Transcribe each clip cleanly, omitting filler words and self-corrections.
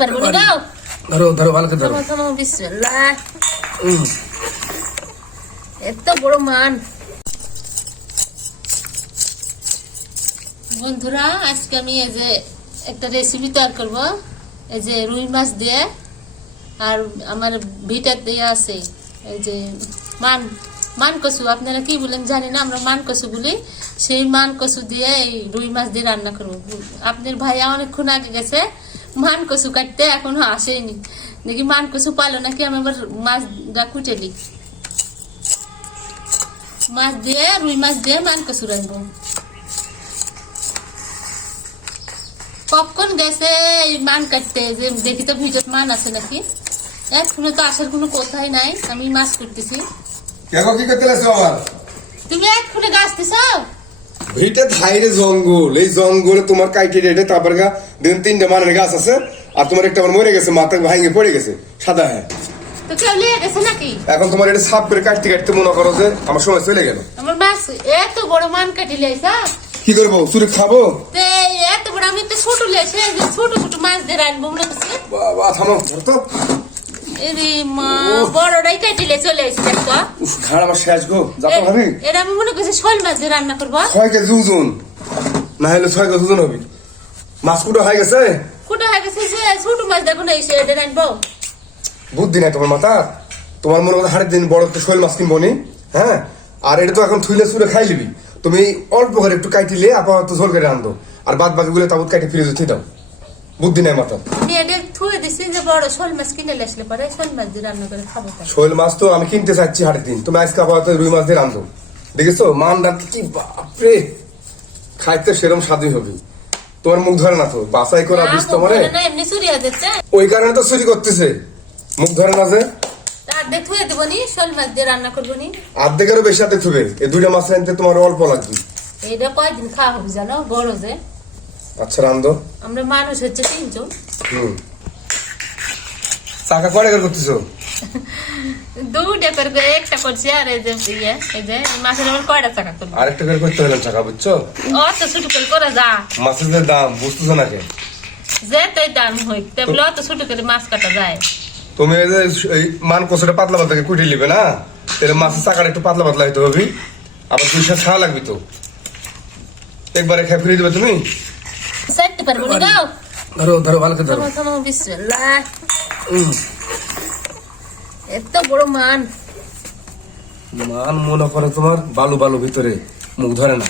পারবো না। দাও ধরো ধরো ভালো করে ধরো। বিসমিল্লাহ। এত বড় মান। বন্ধুরা আজকে আমি এই যে একটা রেসিপি তৈরি করব, এই যে রুই মাছ দিয়ে আর আমার ভিটা দিয়ে আছে এই যে মান কচু, আপনারা কি বলেন জানি না, আমরা মান কচু বলি। সেই মান কচু দিয়ে এই রুই মাছ দিয়ে রান্না করব। আপনার ভাইয়া অনেকক্ষণ আগে গেছে মান কচু কাটতে, এখনো আসেনি। দেখি মান কচু পালো নাকি, আমি আবার মাছটা কুটে নিই। মাছ দিয়ে রুই মাছ দিয়ে মান কচু রাখবো। কখন গেছে মান কাটতে, যে দেখি তো ভিডিওতে মান আছে নাকি। এখনো তো আসার কোনো কথাই নাই, আমি মাছ করতেছি। কি করতে লাগছো আবার? তুমি এখনো গাছতেছ? ভিটে ধাইরে জঙ্গল, এই জঙ্গলে তোমার কাইটে রেটে তারপর গা দিন 3টে মানের গাছ আছে, আর তোমার একটা মরে গেছে, মাথা ভাঙে পড়ে গেছে সাদা। হ্যাঁ তো কেউ লিয়ে গেছে নাকি? এখন তোমার এটা সাফ করে কাটতে কাটতে মনে করো যে আমার সময় চলে গেল। আমার মাছ এত বড় মান কাটি লাইছা, কি করবো? চুরি খাবো? এত বড় আমি তো ছোট লেছে, ছোট ছোট মাছ দিয়ে রাখবো মনে করছি। বাবা থামো, ধর তো। এরে মা, বড়টাই কাটিলে চলে এসেছে একটা। ঘাড় আমার শেষ গো, যাতে হবে। এটা আমি মনে করছি শোল মাছ দিয়ে রান্না করবো। 6 কেজি ওজন, না হলে 6 কেজি ওজন হবে। মাছ কুটো হয়ে গেছে? কুটো হয়ে গেছে, ছোট মাছ দেখো না এসে এটা রাখবো। বুদ্ধি নাই তোমার মাথা। তোমার মনে হয় হাড়ের দিন বড় একটা শৈল মাছ কিনবো নি, হ্যাঁ? আর এটা তো এখন থুইলে চুরে খাই লিবি। তুমি অল্প করে একটু কাটিলে আপাতত ঝোল করে রান্ধো, আর বাদ বাকি গুলো তাবুত কাটি ফিরে যেতে দাও। বুদ্ধি নাই মাথা। আমি এটা থুয়ে দিছি যে বড় শোল মাছ কিনে আসলে পরে শোল মাছ দিয়ে রান্না করে খাবো। শৈল মাছ তো আমি কিনতে চাচ্ছি হাটের দিন, তুমি আজকে আপাতত রুই মাছ দিয়ে রান্ধো। দেখেছো মান রাখতে কি বাপরে, খাইতে সেরকম স্বাদই হবে। তোমার মুখ ধরে না তো, বাসাই করা বিষ তোমারে। এমনি চুরি হয়ে যাচ্ছে, ওই কারণে তো চুরি করতেছে, মুখ ধরে না যে। অর্ধেক থুয়ে দেবো নি, শোল মাছ দিয়ে রান্না করবো নি। অর্ধেকেরও বেশি হাতে থুবে, এই 2টা মাছ রাঁধতে তোমার অল্প লাগবে। এটা কয়দিন খাওয়া হবে জানো, বড় যে। আচ্ছা রান্ধো। আমরা মানুষ হচ্ছে 3 জন। চাকা কয়টা করে করতেছো? 2টা করে, একটা করছি আর এই যে এই যে মাছের আবার কয়টা চাকা করবো। আরেকটা করে করতে হলাম চাকা, বুঝছো? অত ছোট করে করা যা, মাছের যে দাম বুঝতেছো নাকি? যে তাই দাম হই তেমন অত ছোট করে মাছ কাটা যায়। তুমি এই যে এই মান কষাটা পাতলা পাতলা কুটে নিবে না, তাহলে মাছের চাকাটা একটু পাতলা পাতলা হইতে হবে। আবার 2 সাথে খাওয়া লাগবে তো, একবারে খেয়ে ফিরে দিবে তুমি। সেটতে পারবো না। দাও ধরো ধরো ভালো করে ধরো। থামো বিসমিল্লাহ। এত বড় মান মনে করে তোমার বালু বালু ভিতরে, মুখ ধরে না,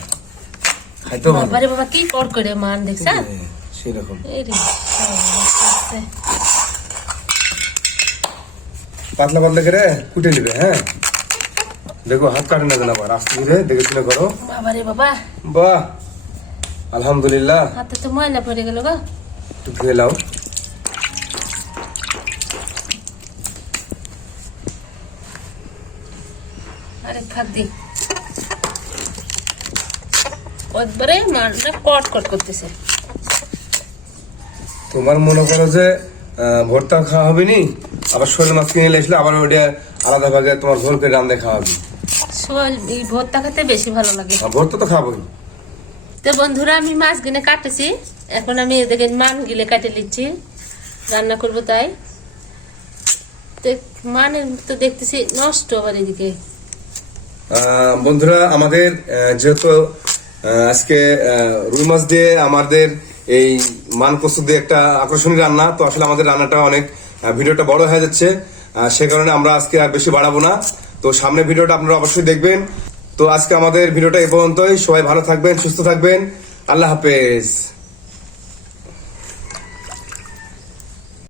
খাইতে হবে। বাবারে বাবা, কি কর করে মান দেখছ সেরকম। এরে পাতলা পাতলা করে কুটে নিবে। হ্যাঁ দেখো হাত কাটে না যেন আবার, আস্তে ধীরে দেখে শুনে করো। বাবারে বাবা, বাহ আলহামদুলিল্লাহ। হাতে তো ময়লা পড়ে গেল গো। একটু ধুয়ে লাও। আরে খাদ্দি একবারে মানটা কট কট করতেছে। তোমার মনে করো যে ভর্তা খাওয়া হবে নি, আবার শোল মাছ কিনে নিয়ে আসলে আবার ওইটা আলাদা ভাগে তোমার ঝোল করে রান্না খাওয়া হবে। শোল এই ভর্তা খেতে বেশি ভালো লাগে। ভর্তা তো খাবোই। তো বন্ধুরা আমি মাছ গিনে কাটেছি, এখন আমি এদিকে মান গিলে কাটে নিচ্ছি, রান্না করবো তাই। মানে তো দেখতেছি নষ্ট আবার এদিকে। বন্ধুরা আমাদের যেহেতু আজকে রুই মাছ দিয়ে আমাদের এই মান কচু দিয়ে একটা আকর্ষণীয় রান্না, তো আসলে আমাদের রান্নাটা অনেক ভিডিওটা বড় হয়ে যাচ্ছে, সে কারণে আমরা আজকে আর বেশি বাড়াবো না। তো সামনে ভিডিওটা আপনারা অবশ্যই দেখবেন। তো আজকে আমাদের ভিডিওটা এই পর্যন্তই। সবাই ভালো থাকবেন, সুস্থ থাকবেন। আল্লাহ হাফেজ।